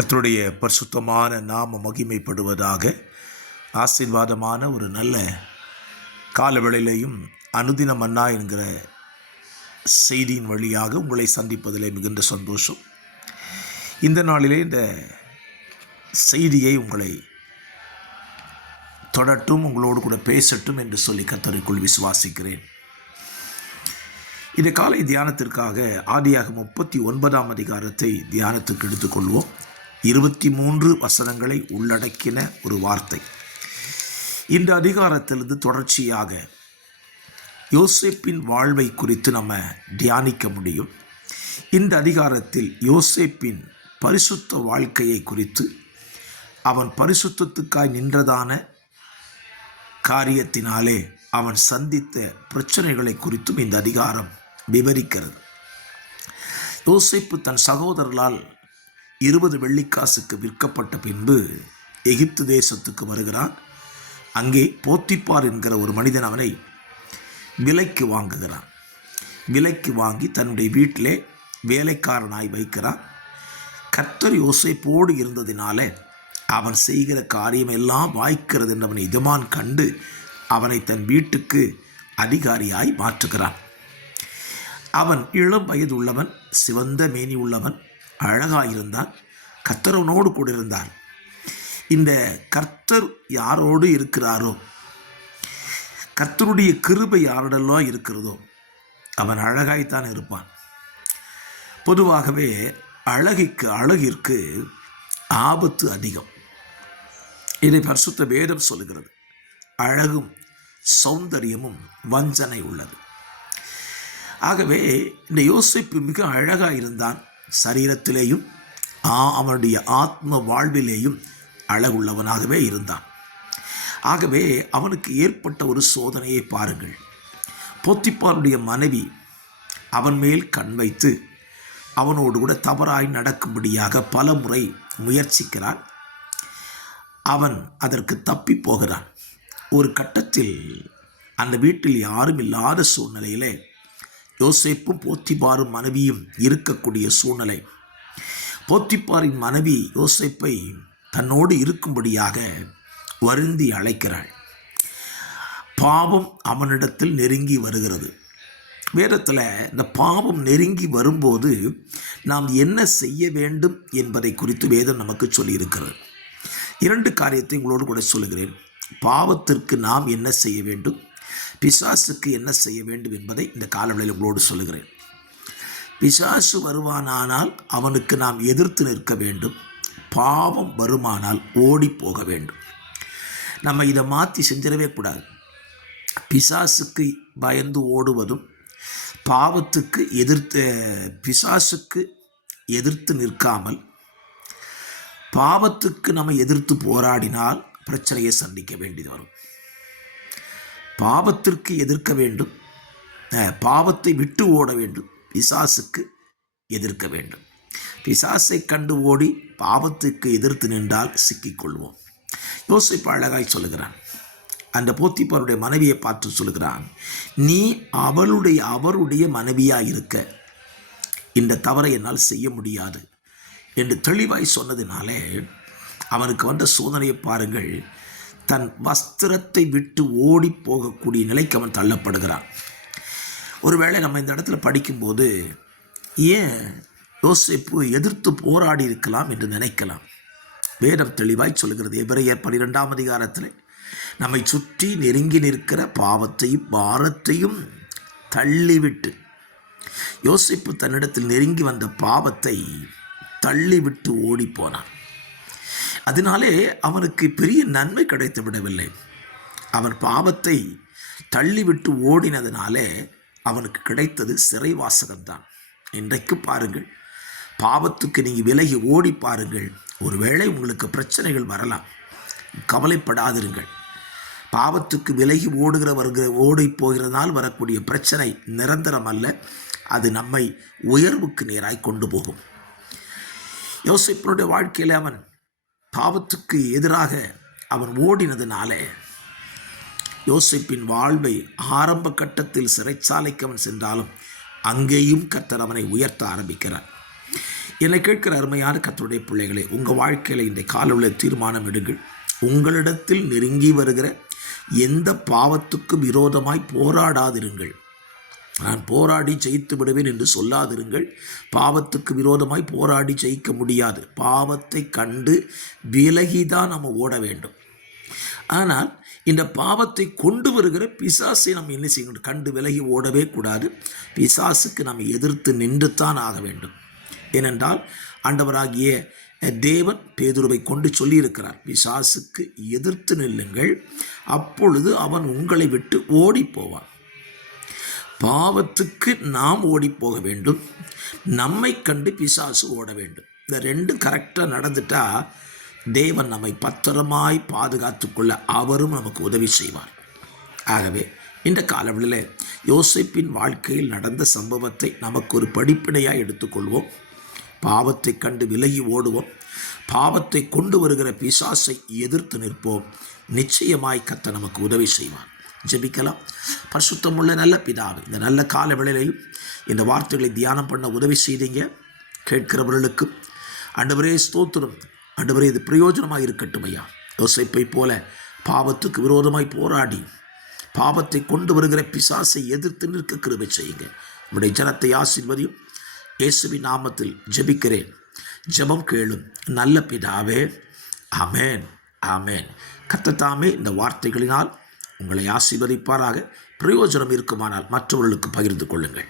கர்த்தருடைய பரிசுத்தமான நாம மகிமைப்படுவதாக. ஆசீர்வாதமான ஒரு நல்ல காலவேளையிலையும் அனுதின மன்னா என்கிற செய்தியின் வழியாக உங்களை சந்திப்பதிலே மிகுந்த சந்தோஷம். இந்த நாளிலே இந்த செய்தியை உங்களை தொடட்டும், உங்களோடு கூட பேசட்டும் என்று சொல்லி கர்த்தருக்குள் விசுவாசிக்கிறேன். இந்த காலை தியானத்திற்காக ஆதியாகமம் 39 அதிகாரத்தை தியானத்துக்கு எடுத்துக்கொள்வோம். 23 வசனங்களை உள்ளடக்கின ஒரு வார்த்தை. இந்த அதிகாரத்திலிருந்து தொடர்ச்சியாக யோசேப்பின் வாழ்வை குறித்து நம்ம தியானிக்க முடியும். இந்த அதிகாரத்தில் யோசேப்பின் பரிசுத்த வாழ்க்கையை குறித்து, அவன் பரிசுத்தத்துக்காய் நின்றதான காரியத்தினாலே அவன் சந்தித்த பிரச்சனைகளை குறித்தும் இந்த அதிகாரம் விவரிக்கிறது. யோசேப்பு தன் சகோதரர்களால் 20 வெள்ளிக்காசுக்கு விற்கப்பட்ட பின்பு எகிப்து தேசத்துக்கு வருகிறான். அங்கே போத்திப்பார் என்கிற ஒரு மனிதன் அவனை விலைக்கு வாங்குகிறான். விலைக்கு வாங்கி தன்னுடைய வீட்டிலே வேலைக்காரனாய் வைக்கிறான். கர்த்தர் யோசேப்போடு இருந்ததினால அவன் செய்கிற காரியம் எல்லாம் வாய்க்கிறது என்று அவன் எஜமான் கண்டு அவனை தன் வீட்டுக்கு அதிகாரியாய் மாற்றுகிறான். அவன் இளம் வயது உள்ளவன், சிவந்த மேனி உள்ளவன், அழகாயிருந்தான். கர்த்தரவனோடு கூட இருந்தார். இந்த கர்த்தர் யாரோடு இருக்கிறாரோ, கர்த்தருடைய கிருபை யாரோடெல்லாம் இருக்கிறதோ அவன் அழகாய்த்தான் இருப்பான். பொதுவாகவே அழகிற்கு ஆபத்து அதிகம். இதை பரிசுத்த வேதம் சொல்லுகிறது. அழகும் சௌந்தரியமும் வஞ்சனை உள்ளது. ஆகவே இந்த யோசேப்பு மிக அழகாக இருந்தான். சரீரத்திலேயும் அவனுடைய ஆத்ம வாழ்விலேயும் அழகுள்ளவனாகவே இருந்தான். ஆகவே அவனுக்கு ஏற்பட்ட ஒரு சோதனையை பாருங்கள். போத்திப்பாருடைய மனைவி அவன் மேல் கண் வைத்து அவனோடு கூட தவறாய் நடக்கும்படியாக பல முறை முயற்சிக்கிறான். அவன் அதற்கு தப்பி போகிறான். ஒரு கட்டத்தில் அந்த வீட்டில் யாரும் இல்லாத சூழ்நிலையிலே யோசேப்பும் போத்திப்பாரும் மனைவியும் இருக்கக்கூடிய சூழ்நிலை. போத்திப்பாரின் மனைவி யோசேப்பை தன்னோடு இருக்கும்படியாக வருந்தி அழைக்கிறாள். பாவம் அவனிடத்தில் நெருங்கி வருகிறது. வேதத்தில் இந்த பாவம் நெருங்கி வரும்போது நாம் என்ன செய்ய வேண்டும் என்பதை குறித்து வேதம் நமக்கு சொல்லியிருக்கிறது. 2 காரியத்தை உங்களோடு கூட சொல்லுகிறேன். பாவத்திற்கு நாம் என்ன செய்ய வேண்டும், பிசாசுக்கு என்ன செய்ய வேண்டும் என்பதை இந்த காலவெளியில் உங்களோடு சொல்லுகிறேன். பிசாசு வருவானால் அவனுக்கு நாம் எதிர்த்து நிற்க வேண்டும். பாவம் வருமானால் ஓடி போக வேண்டும். நம்ம இதை மாற்றி செஞ்சிடவே கூடாது. பிசாசுக்கு பயந்து ஓடுவதும் பிசாசுக்கு எதிர்த்து நிற்காமல் பாவத்துக்கு நம்ம எதிர்த்து போராடினால் பிரச்சனையை சந்திக்க வேண்டியது வரும். பாவத்திற்கு எதிர்க்க வேண்டும், பாவத்தை விட்டு ஓட வேண்டும், பிசாசுக்கு எதிர்க்க வேண்டும். பிசாசை கண்டு ஓடி பாவத்துக்கு எதிர்த்து நின்றால் சிக்கிக்கொள்வோம். யோசேப்பு அழகாய் சொல்லுகிறான். அந்த போத்திப்பாருடைய மனைவியை பார்த்து சொல்லுகிறான், நீ அவருடைய மனைவியாக இருக்க இந்த தவறை என்னால் செய்ய முடியாது என்று தெளிவாய் சொன்னதினாலே அவனுக்கு வந்த சோதனையை பாருங்கள். தன் வஸ்திரத்தை விட்டு ஓடி போகக்கூடிய நிலைக்கு அவன் தள்ளப்படுகிறான். ஒருவேளை நம்ம இந்த இடத்துல படிக்கும்போது ஏன் யோசேப்பு எதிர்த்து போராடி இருக்கலாம் என்று நினைக்கலாம். வேதம் தெளிவாய் சொல்லுகிறது. எபிரெயர் 12 அதிகாரத்தில் நம்மை சுற்றி நெருங்கி நிற்கிற பாவத்தையும் பாரத்தையும் தள்ளிவிட்டு, யோசேப்பு தன்னிடத்தில் நெருங்கி வந்த பாவத்தை தள்ளிவிட்டு ஓடி போனான். அதனாலே அவனுக்கு பெரிய நன்மை கிடைத்து விடவில்லை. அவன் பாவத்தை தள்ளிவிட்டு ஓடினதினாலே அவனுக்கு கிடைத்தது சிறைவாசகம்தான். இன்றைக்கு பாருங்கள், பாவத்துக்கு நீங்கள் விலகி ஓடி பாருங்கள். ஒருவேளை உங்களுக்கு பிரச்சனைகள் வரலாம், கவலைப்படாதிருங்கள். பாவத்துக்கு விலகி ஓடி போகிறதுனால் வரக்கூடிய பிரச்சனை நிரந்தரம் அல்ல. அது நம்மை உயர்வுக்கு நேராய் கொண்டு போகும். யோசேப்பினுடைய வாழ்க்கையில் அவன் பாவத்துக்கு எதிராக அவன் ஓடினதுனால யோசேப்பின் வாழ்வை ஆரம்ப கட்டத்தில் சிறைச்சாலைக்கு அவன் சென்றாலும் அங்கேயும் கர்த்தர் அவனை உயர்த்த ஆரம்பிக்கிறார். என்னை கேட்கிற அருமையான கர்த்தருடைய பிள்ளைகளே, உங்கள் வாழ்க்கையில் இந்த காலையில் தீர்மானம் எடுங்கள். உங்களிடத்தில் நெருங்கி வருகிற எந்த பாவத்துக்கும் விரோதமாய் போராடாதிருங்கள். நான் போராடி ஜெயித்து விடுவேன் என்று சொல்லாதிருங்கள். பாவத்துக்கு விரோதமாய் போராடி ஜெயிக்க முடியாது. பாவத்தை கண்டு விலகிதான் நம்ம ஓட வேண்டும். ஆனால் இந்த பாவத்தை கொண்டு வருகிற பிசாசை நம்ம என்ன செய்யணும்? கண்டு விலகி ஓடவே கூடாது. பிசாசுக்கு நம்ம எதிர்த்து நின்றுத்தான் ஆக வேண்டும். ஏனென்றால் ஆண்டவராகிய தேவன் பேதுருவை கொண்டு சொல்லியிருக்கிறார், பிசாசுக்கு எதிர்த்து நில்லுங்கள், அப்பொழுது அவன் உங்களை விட்டு ஓடி போவான். பாவத்துக்கு நாம் ஓடி போக வேண்டும், நம்மை கண்டு பிசாசு ஓட வேண்டும். இந்த ரெண்டும் கரெக்டாக நடந்துட்டா தேவன் நம்மை பத்திரமாய் பாதுகாத்து கொள்ள அவரும் நமக்கு உதவி செய்வார். ஆகவே இந்த காலவெளியில் யோசேப்பின் வாழ்க்கையில் நடந்த சம்பவத்தை நமக்கு ஒரு படிப்பினையாக எடுத்துக்கொள்வோம். பாவத்தை கண்டு விலகி ஓடுவோம். பாவத்தை கொண்டு வருகிற பிசாசை எதிர்த்து நிற்போம். நிச்சயமாய் கர்த்தர் நமக்கு உதவி செய்வார். ஜெபிக்கலாம். பரிசுத்தமுள்ள நல்ல பிதாவே, இந்த நல்ல கால வேளையிலும் இந்த வார்த்தைகளை தியானம் பண்ண உதவி செய்தீங்க. கேட்கிறவர்களுக்கு ஆண்டவரே ஸ்தோத்திரம். ஆண்டவரே, இது பிரயோஜனமாக இருக்கட்டும் ஐயா. யோசேப்பை போல பாவத்துக்கு விரோதமாய் போராடி பாவத்தை கொண்டு வருகிற பிசாசை எதிர்த்து நிற்க கிருபை செய்யுங்க. நம்முடைய ஜனத்தை ஆசீர்வதியும். இயேசுவின் நாமத்தில் ஜெபிக்கிறேன். ஜெபம் கேளும் நல்ல பிதாவே. ஆமேன், ஆமேன். கர்த்தர் தாமே இந்த வார்த்தைகளினால் உங்களை ஆசீர்வதிப்பாராக. பிரயோஜனம் இருக்குமானால் மற்றவர்களுக்கு பகிர்ந்து கொள்ளுங்கள்.